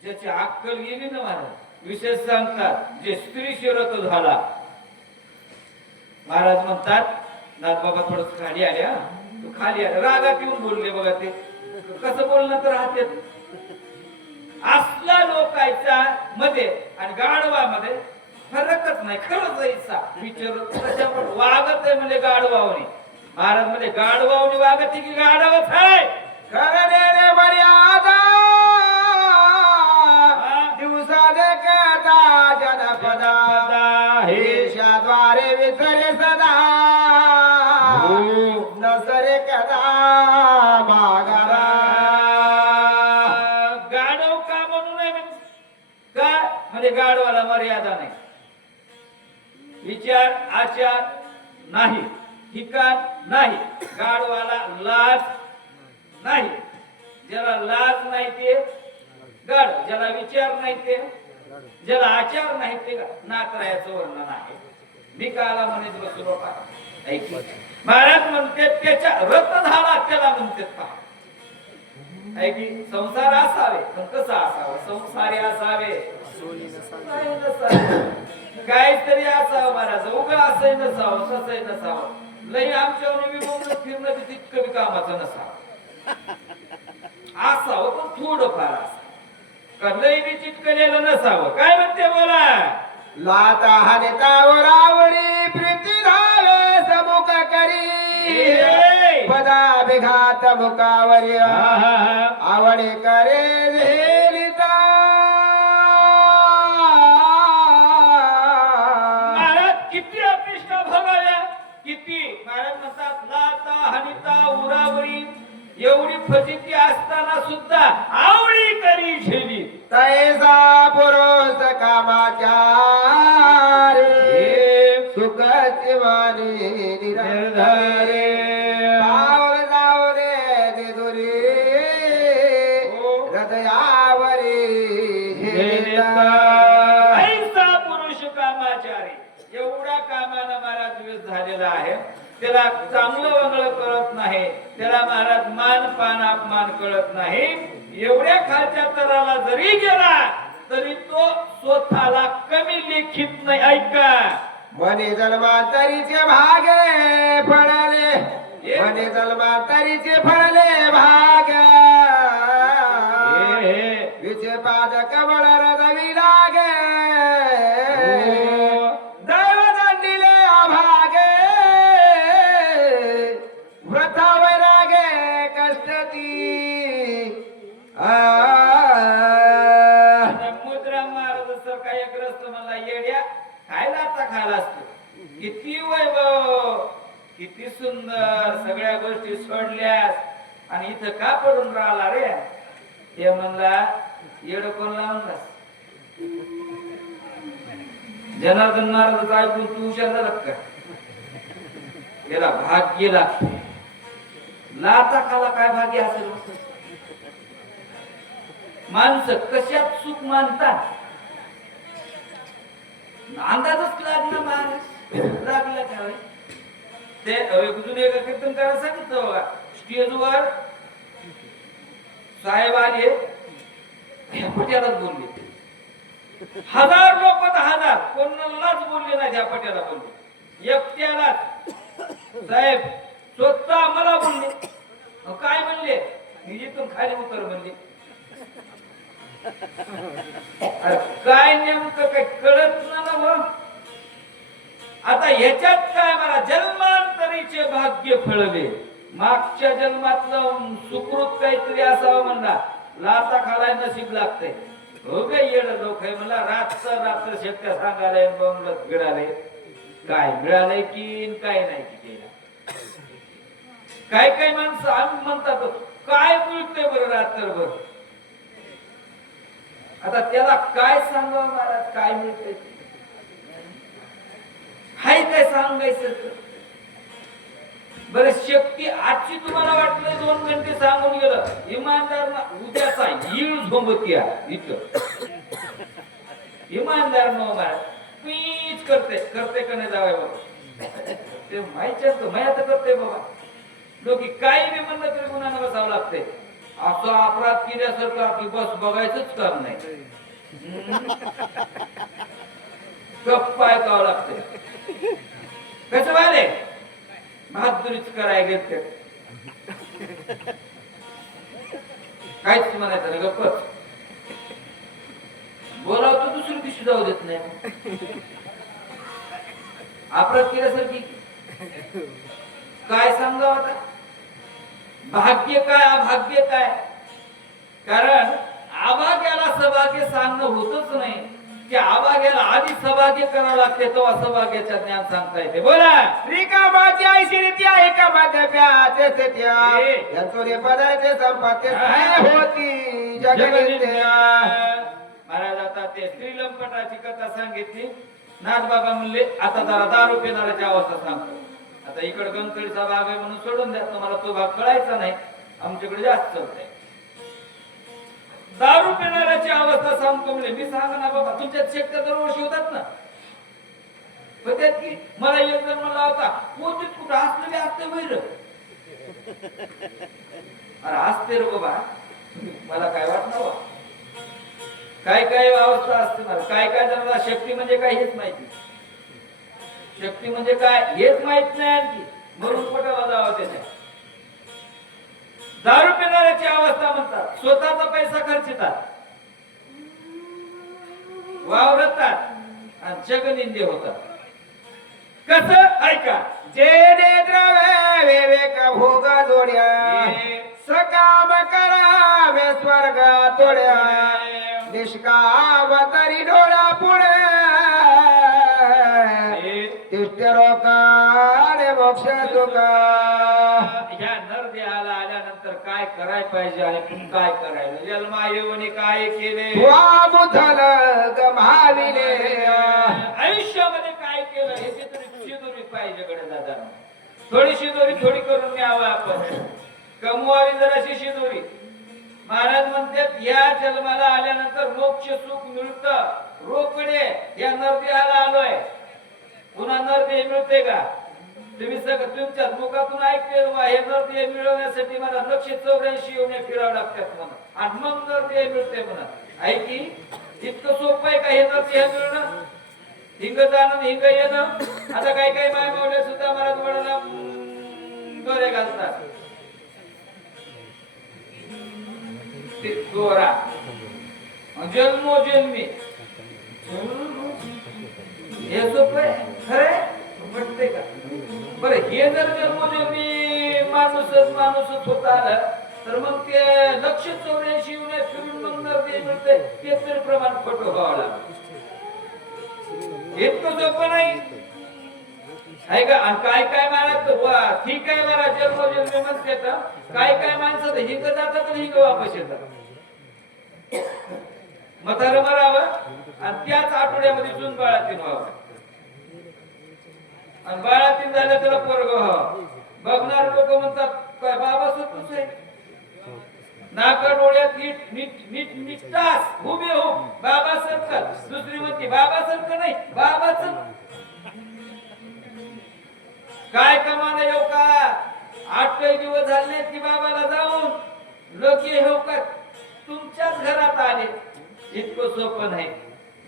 ज्याची अक्कल गेली ना महाराज विशेष सांगतात जे स्त्री शिरत झाला. महाराज म्हणतात नाथ बाबा थोडस खाली आले हा तू खाली आले रागात येऊन बोलले बघा ते कसं बोलणं तर राहते असला लोकांच्या मध्ये आणि गाढवामध्ये फरकच नाही खरंच जायचा विचार वागत आहे म्हणजे गाढवावणी महाराज म्हणजे गाढवावणी वागत की गाढवच आहे खरं देणे मर्यादा दिवसा देखता जनपदा देशाद्वारे विसरे सदा नसरे कदा माघारा गाढव का म्हणू नये का म्हणजे गाढवाला मर्यादा नाही विचार आचार नाही ठिकाण नाही गाढवाला लाज नाही ज्याला लाज नाही ते गाढ ज्याला विचार नाही ते ज्याला आचार नाही ते नाकरायाचं वर्णन आहे मी काला म्हणत बसलो बाबा महाराज म्हणते त्याच्या रत झाला त्याला म्हणते पहा की संसार असावे पण कसा असावा संसारी असावे नाही नसावे. काहीतरी असावं महाराज उगा असंही नसावं तसंही नसावं लई आमच्या विभोगलं फिरणं तितकं कामाचं नसावं असावं पण थोडं फार असावं का लई बी चिटकलेलं नसावं काय म्हणते बोला लाता हानितावर आवडी प्रीती धावे समुख करी पदा विघात मुखावरी आवडी करे झेलिता महाराज किती अपिष्ट भोगाव्या किती महाराज म्हणतात लाता हानिता उरावरी एवढी फजिती असताना सुद्धा आवडी करी झेली तैसा पुरुष कामाचार सुखाची वाणी निरंधारे पावल जाऊ दे दिदुरी हृदयावरी ऐसा पुरुष कामाचारी एवढा कामाला महाराज वेळ झालेला आहे त्याला चांगलं वगळं कळत नाही त्याला महाराज मान पान अपमान कळत नाही एवढ्या खालच्या तराला जरी गेला तरी तो स्वतःला कमी लेखित नाही ऐका मने जन्मांतरीचे भागे फळले मने जन्मांतरीचे फळले भागे विचे पाद कमळ रदवी लागे दैव दंडिले अभागे व्रता वैरागे कष्टती मुद्रा महाराज सारखा एक ग्रस्त मला येड्या खायला आता खायला असतो किती वैभव किती सुंदर सगळ्या गोष्टी सोडल्यास आणि इथं का पडून राहिला रे हे म्हणला येड कोण लावूनलास जनार्दन महाराज ऐकून तू हुशार झाला का त्याला भाग्य लागते लाता खाला काय भाग्य असेल माणसं कशात सुख मानतात अंदाजच लागला महाराज लागला काय ते अजून एका कीर्तन करायला सांगितलं बघा स्टेजवर साहेब आले पट्यालाच बोलले हजार लोक हजार कोणालाच बोलले नाही त्या पट्याला बोलले एकट्यालाच साहेब स्वतः मला बोलले काय म्हणले मी इथून खाली उतर म्हणले काय नेमकं काय कळत ना आता ह्याच्यात काय मला जन्मांतरीचे भाग्य फळले मागच्या जन्मातलं सुकृत काहीतरी असावं म्हणला लाता खालाय नशीब लागतंय हो काय येड लोक आहे म्हणला रात्र शेतकऱ्या सांगायला बंगलत मिळाले काय मिळालंय की काय नाही की केला काय काय माणसं आम्ही म्हणतात काय मिळतंय बरं रात्रभर आता त्याला काय सांगावं महाराज काय मिळतंय हाय काय सांगायचं बरं शक्ती आजची तुम्हाला वाटलं 2 घंटे सांगून गेलं इमानदार उद्याचा येळ झोंबत्या इथं इमानदार न महाराज पीच करते का नाही जावं बाबा ते माहिती माहित करते बाबा लोक काय बी म्हणलं तरी गुन्हा बसावं लागते असं अपराध केल्यासारखं आपली बस बघायचंच काम नाही गप्प ऐकावं लागते कसं व्हायले बहादुरीच कराय घेत काहीच म्हणायचं नाही गप्पच बोलाव तर दुसरी दिवशी जाऊ देत नाही अपराध केल्यासारखी काय सांगावं आता भाग्य काय अभाग्य काय कारण अभाग्याला सभाग्य सांगणं होतच नाही की अभाग्याला आधी सभाग्य करावं लागते तेव्हा सभाग्याच्या ज्ञान सांगता येते बोला श्रीकामाची ऐशी रीती आहे का प्याचे सेत्या ए. या चोरी पदार्थ संपत्ती काय होती जगनित्या महाराज आता ते श्रीलंपटाची कथा सांगितली नाथ बाबा म्हणले आता जरा दारू पिणाऱ्याची अवस्था सांगतो आता इकडे गणतळीचा भाग आहे म्हणून सोडून द्या तुम्हाला तो भाग कळायचा नाही आमच्याकडे जास्त चालतंय दारू पिणाऱ्याची अवस्था सांगतो म्हणजे मी सांगा ना बाबा तुमच्यात शेकट्या दरवर्षी होतात ना पण त्यात की मला एक जण म्हणला होता कोणतीच कुठं असलेले असते वैर अरे असते रे बाबा मला काय वाटणार काय काय अवस्था असते मला काय काय जणांना शक्ती म्हणजे काय हेच माहिती शक्ती म्हणजे काय हेच माहित नाही आणखी म्हणून पटाला जावं त्याच्या दारू पिणाऱ्याची अवस्था म्हणतात स्वतःचा पैसा खर्चितात वावरतात आणि जगनिंदे होतात कसं ऐका जे नेत्र विवेक भोग जोड्या सकाम करावे स्वर्ग तोड्या निष्काम तरी डोळा पुढे तिष्ठरोकाने मोक्ष तुका या नरदेहाला आल्यानंतर काय करायला पाहिजे आणि काय करायला जन्मा येऊन काय केले वामुथल गमाविले आयुष्यामध्ये काय केलं हे तरी शिदोरी पाहिजे कडे दादा थोडी शिदोरी थोडी करून न्यावं आपण कमवावी जराशी शिदोरी महाराज म्हणतात या जन्माला आल्यानंतर मोक्ष सुख मिळतं रोकडे या नरदेहाला आलोय पुन्हा नरदेह मिळते का तुम्ही सगळं तुमच्या मुखातून ऐकते हे नरदेह मिळवण्यासाठी मला 984 येऊन फिरावं लागतात म्हणा आणि मग नरदेह मिळते म्हणा ऐकी इतकं सोपं आहे का हे नरदेह मिळणं हिंग जाणं हिंग येणं आता काही काही माय मावले सुद्धा मराठवाड्याला दोरे घालतात ते दोरा जन्मोजन्मी हे सोपं आहे खरंय पटते का बरं हे जर जन्मोजन्मी माणूसच होत आलं तर मग ते 984 येऊन फिरून मग नरदेह मिळते ते तर प्रमाण खोटं व्हावं लागतं इतकं सोपं नाही आहे का आणि काय काय मला ठीक आहे मला जन्मोजन्मी म्हणते तर काय काय माणसं हिंग जातात आणि हिंग वापस येतात म्हातारं मरावं आणि त्याच आठवड्यामध्ये जून बाळातीन व्हावं आणि बाळातीन झालं त्याला पोरग व्हावं बघणार लोक म्हणतात काय बाबा सुटूच आहे नाका डोळ्यात नीट नीट नीट निष्ठास उभे हो बाबा सरकल दुसरी म्हणते बाबा सरकल नाही बाबाच काय कमाला येऊ का 8 दिवस झाले की बाबाला जाऊन लोक येऊ का तुमच्याच घरात आले इतकं सोपं नाही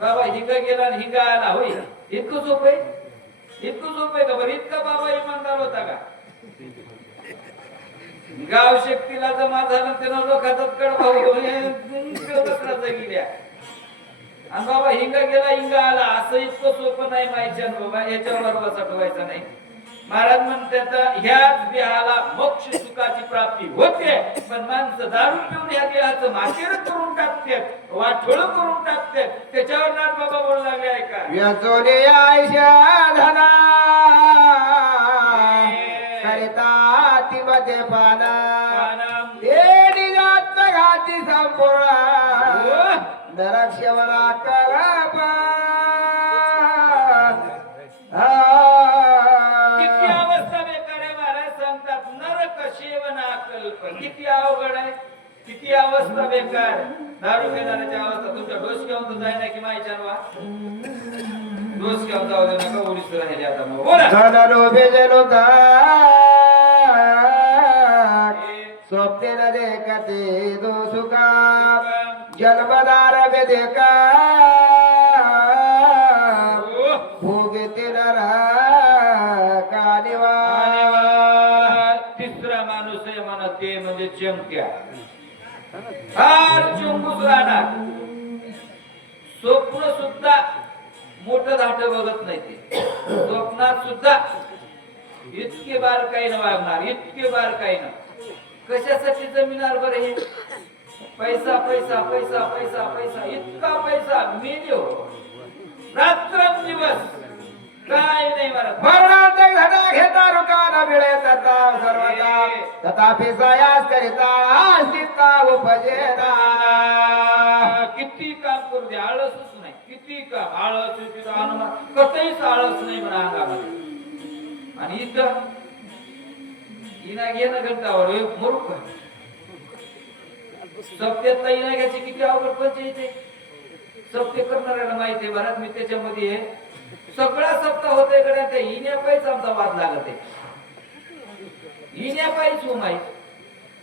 बाबा हिंग गेला आणि हिंग आला होय इतकं सोपं आहे का बरं इतका बाबा इमानदार होता का गाव शक्तीला जमा झालं त्यानं लोकांचा कडवा गेल्या आणि बाबा हिंग गेला हिंग आला असं इतकं सोपं नाही माहिती बाबा याच्यावर बसा ठेवायचं नाही महाराज म्हणतात ह्याच देहाला मोक्ष सुखाची प्राप्ती होते पण माणसं दारू पिऊन ह्या देहाचं माशेर करून टाकतात वाटोळ करून टाकतात त्याच्यावर नाथ बाबा बोलू लागले ऐका व्यसोने आयशा धना करिता तिमध्ये पाना हे निजात घाती संपूर्ण नरक्षवला करपा किती अवस्था बेकार आहे महाराज सांगतात नरक सेवना कल्प किती अवघड आहे किती अवस्था बेकार दारू पिणाऱ्याची अवस्था तुमच्या डोसक्यावर तर जाय ना की माहिती वा डोसक्यावर जाऊ दे नका ओलीस राहिले आता मग बोला धन लोभे जलोता स्वप्न देखते दो सुखा जन्मदार वेदिका भोगते नरा कानिवा ते म्हणजे चमक्या फार चंबूच राहणार. स्वप्न सुद्धा मोठं धाट बघत नाही ते. स्वप्नात सुद्धा इतके बारकाईनं वागणार, इतके बारकाईनं. कशासाठी जमिनार बरं हे? पैसा पैसा पैसा पैसा पैसा, इतका पैसा मिळो रात्रंदिवस काय नाही मारत. मरणाचे घडा घेता रुकाना मिळे तथा सर्वता तथापि सयास करिता आस्तिता उपजेना. किती काम करू दे आळसच नाही. किती काम आळस तिथं अनुमान कसंहीच आळस नाही म्हणा अंगामध्ये. आणि इथं इना घेणं घंटावर मूर्ख. सप्त्यातला इना घ्यायची किती अवघड पंचायत आहे. सप्ते करणाऱ्याला माहिती आहे. भरात मी त्याच्यामध्ये आहे. सगळा सप्ताह होतोय गड्या त्या इन्या पायीच आमचा वाद लागत आहे. इन्या पायीच हो माहीत.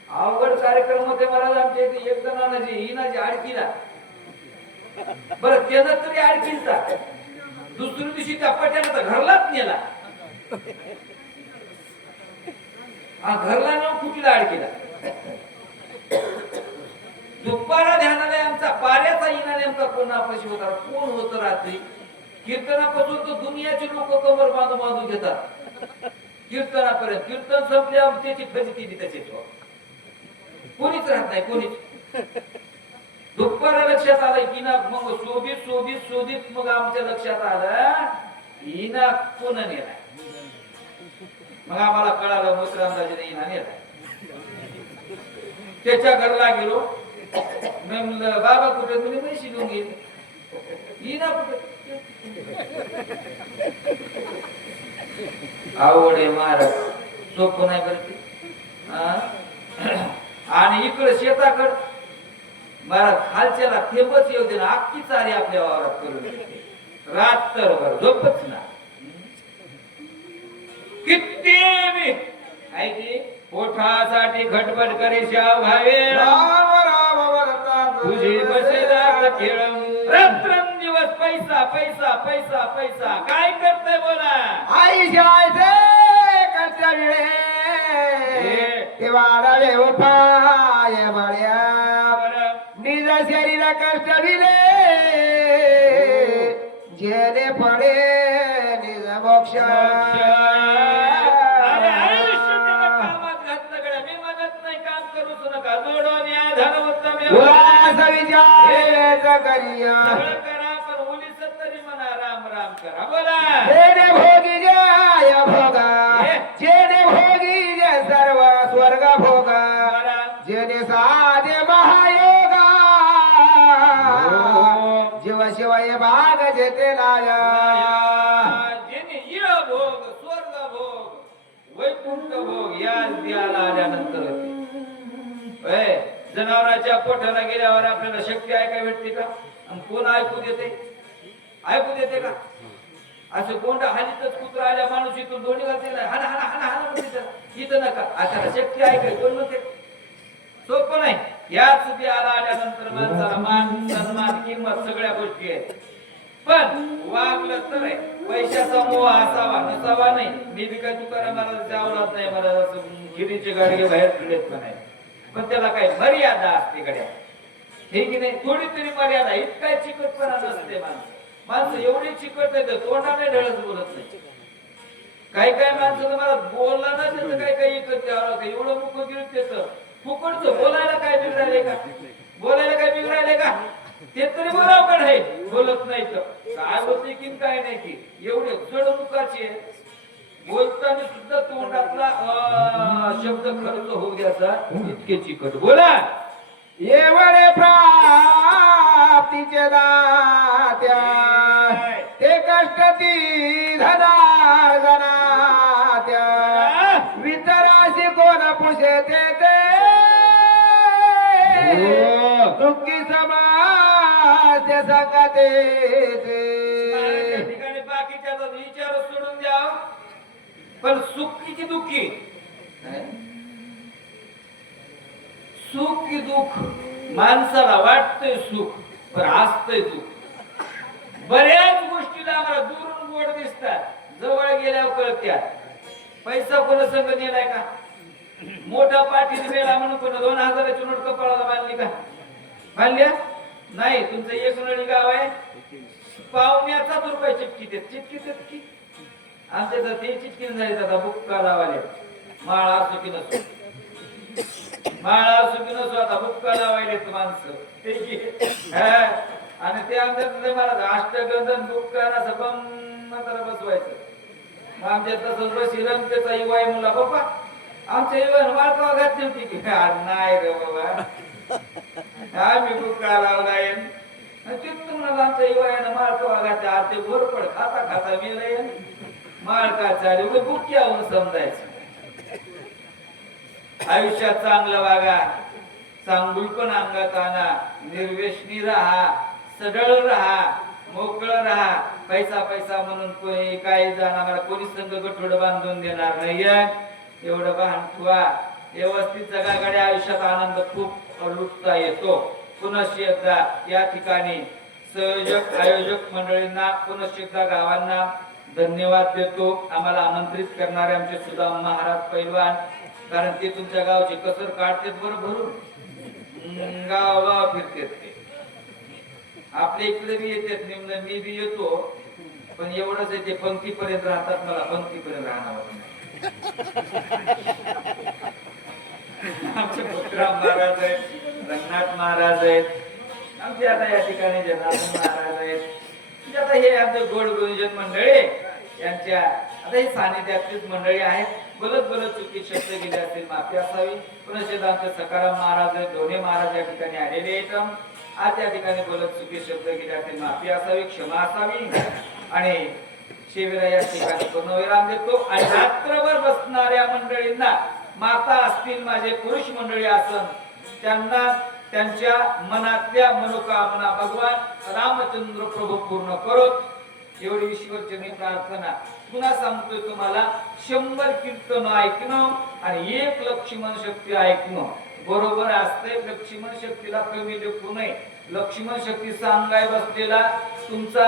अवघड कार्यक्रम होते महाराज आमच्या इथे. एक जणांना जे इनाची आडकीला बरं त्यानं तरी आडकीलता. दुसऱ्या दिवशी त्या पट्यानं तर घरलाच नेला. घरला न कुठला आडकीला. दुपारा ध्यानाला आमचा पाऱ्याचा इना नेमका कोणापाशी होता. कोण होतं रात्री? कीर्तनापासून तर दुनियाचे लोक कमर बांधू बांधू घेतात कीर्तनापर्यंत. कीर्तन संपल्या त्याची फजिती तशीच कोणीच राहत नाही. कोणीच. दुपारा लक्षात आलं की ना मग शोधित शोधित शोधित मग आमच्या लक्षात आलं हिना कोण नेला. मग आम्हाला कळालं मोसरामदाजीने हिना नेला. त्याच्या घरला गेलो. मी म्हणलं बाबा कुठे? तुम्ही पैसे घेऊन गेले. हिना कुठे? आवड आहे महाराज. सोपं नाही करते. आणि इकडे शेताकड महाराज खालच्याला थेंबच येऊ दे ना. अख्खी चारी आपल्या वावरात करून रात्रभर झोपच ना. किती मी आहे की पोठासाठी खटपट करे शाव घावे तुझे बसेला खेळ रात्रंदिवस पैसा पैसा पैसा पैसा. काय करतोय बोला? आई जायचे कष्ट मिळे ते वाढावे उपाय बळ्या निज शरीर कष्ट मिळे जेणे पडे निज मोक्ष. जेणे भोगी जय भोगा जेणे भोगी जय सर्व स्वर्ग भोगा जेणे साधे महायोगा जीव शिवाय भाग जेते लाया. जेणे ये भोग स्वर्ग भोग वैकुंठ भोग या द्याला आल्यानंतर जनावरांच्या पोटाला गेल्यावर आपल्याला शक्ती ऐकाय भेटते का? आणि कोण ऐकू देते? ऐकू देते का? असं कोंडा हालीतच कुत्रा आल्या माणूस इथून दोन्ही घालते हाना हाना हाना हाना म्हणते. इथं नका. आता शक्ती ऐकाय कोण म्हणते? सोपं नाही. याच द्याला आल्यानंतर माणसाला मान सन्मान किंमत सगळ्या गोष्टी आहेत. पण वागलं तर आहे. पैशाचा मोह असावा नसावा नाही. मी बी काय तुकाराम महाराज जावलाच नाही. मला असं गिरीचे गाडगे बाहेर फिरत पण आहे. पण त्याला काही मर्यादा असते गड्या. हे की नाही? थोडी तरी मर्यादा. इतका चिकटपणा नसते माणसं. माणसं एवढी चिकट आहे तर तोंडाने ढळच बोलत नाही. काही काही माणसं मला बोलला ना त्याचं काही काही एकच द्यावं लागतं. एवढं मुख गिरत त्याचं फुकटचं. बोलायला काय बिघडायले का? बोलायला काय बिघडायले का? ते तरी बरोबर आहे. बोलत नाही तर काय होते की काय नाही की एवढे जड मुखाचे बोलताना सुद्धा तोंडातला शब्द खर्च होऊ द्याचा इतके चिकट. बोला एवढे प्राप्तीचे दात्या ते कष्ट ती धना जनात्या वितराशी कोण पुषते ते दुःखी समाज संगते ठिकाणी बाकीच्या विचार सोडून द्या. पण सुखीची दुःखी सुख की दुःख माणसाला वाटतंय सुख पण असतंय दुःख. बऱ्याच गोष्टीला आम्हाला दुरून गोड दिसतात. जवळ गेल्यावर कळत्यात. पैसा कोणा संग नेलाय का? मोठा पाटील मेला म्हणून कोण 2000ची नोट कपाळाला बांधली का? बांधल्या नाही. तुमचं एक नळी गाव आहे, पावण्याचा रुपये चिटकी देत की आमच्या तर ते चिटकीन जायचं आता बुक्का लावाले. माळा असो की नसो, माळा असो की नसो, आता बुक्का लावायले माणसं ते की. आणि ते आमच्या मला अष्टगंधन बुक्का असं बंद जरा बसवायचं. आमच्या तसंच बसी रंगतेचा युवा मुला बाप्पा आमच्या युवान वाळकावा घातली होती की नाही रे बाबा आम्ही बुक्का लावलाय. तुम्हाला आमच्या युवायानं माळकावा घातल्या ते भोरपड खाता खाता मेलय माळका चालू बुक्की आवून समजायचं. आयुष्यात चांगलं वागा, चांगुल पण अंगात आणा, निर्वेशनी राहा, सडळ राहा, मोकळं राहा. पैसा पैसा म्हणून कोणी काही जाणार, कोणी संघ गठोड बांधून देणार नाही. एवढं भान ठेवा. व्यवस्थित जगाकडे आयुष्यात आनंद खूप लुटता येतो. पुनश्च एकदा या ठिकाणी संयोजक आयोजक मंडळींना, पुनश्च एकदा गावांना धन्यवाद देतो. आम्हाला आमंत्रित करणारे आमचे सुदाम महाराज पैलवान, कारण ते तुमच्या गावचे कसर काढतात बरं भरून, गाव फिरतात ते. आपल्या इकडे बी येतात, निम्न मी बी येतो, पण एवढंच आहे ते पंक्तीपर्यंत राहतात. मला पंक्तीपर्यंत राहणार होत नाही. आमचे भूतराम महाराज आहेत, रंगनाथ महाराज आहेत, आमचे आता या ठिकाणी जनार्दन महाराज आहेत. आता हे आमचे गोड गुरुजन मंडळी यांच्या आता ही सानिध्यातलीच मंडळी आहेत. बोलत बोलत चुकी शब्द गेले असतील माफी असावी. पुनश्च आमचे सकाराम महाराज दोन्ही महाराज या ठिकाणी आलेले आहेत. आज या ठिकाणी बोलत चुकी शब्द गेले असतील माफी असावी, क्षमा असावी. आणि शिबिरा या ठिकाणी पूर्णविराम देतो. आणि रात्रभर बसणाऱ्या मंडळींना, माता असतील, माझे पुरुष मंडळी असन, त्यांना त्यांच्या मनातल्या मनोकामना भगवान रामचंद्र प्रभू पूर्ण करोत, एवढी ईश्वरचरणी प्रार्थना. पुन्हा सांगतोय तुम्हाला, 100 कीर्तन ऐकणं आणि 1 लक्ष्मण शक्ती ऐकणं बरोबर असते. लक्ष्मण शक्तीला कमी लेखू नये. लक्ष्मण शक्ती सांगाय बसलेला तुमचा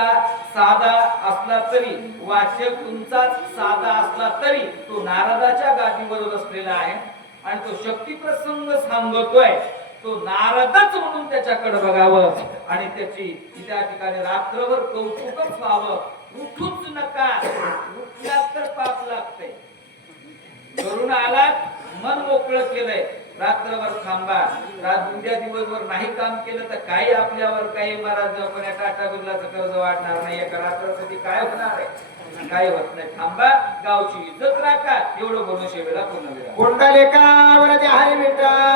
साधा असला तरी, वाचक तुमचा साधा असला तरी, तो नारदाच्या गादीवर बसलेला आहे. आणि तो शक्ती प्रसंग सांगतोय, तो नारदच म्हणून त्याच्याकडे बघावं आणि त्याची त्या ठिकाणी रात्रभर कौतुकच व्हावं. उठूच नका, उठल्यात तर पाप लागते. करून आलात, मन मोकळं केलंय, रात्रभर थांबा. उद्या दिवसभर नाही काम केलं तर काही आपल्यावर काही महाराज पण टाटा बिर्लाचं कर्ज वाढणार नाही. एका रात्रासाठी काय होणार आहे? काय होत नाही. थांबा, गावची इज्जत राखा. एवढं बोलून शेवेला पूर्ण पुंडलिका वरती हरी विठ्ठल.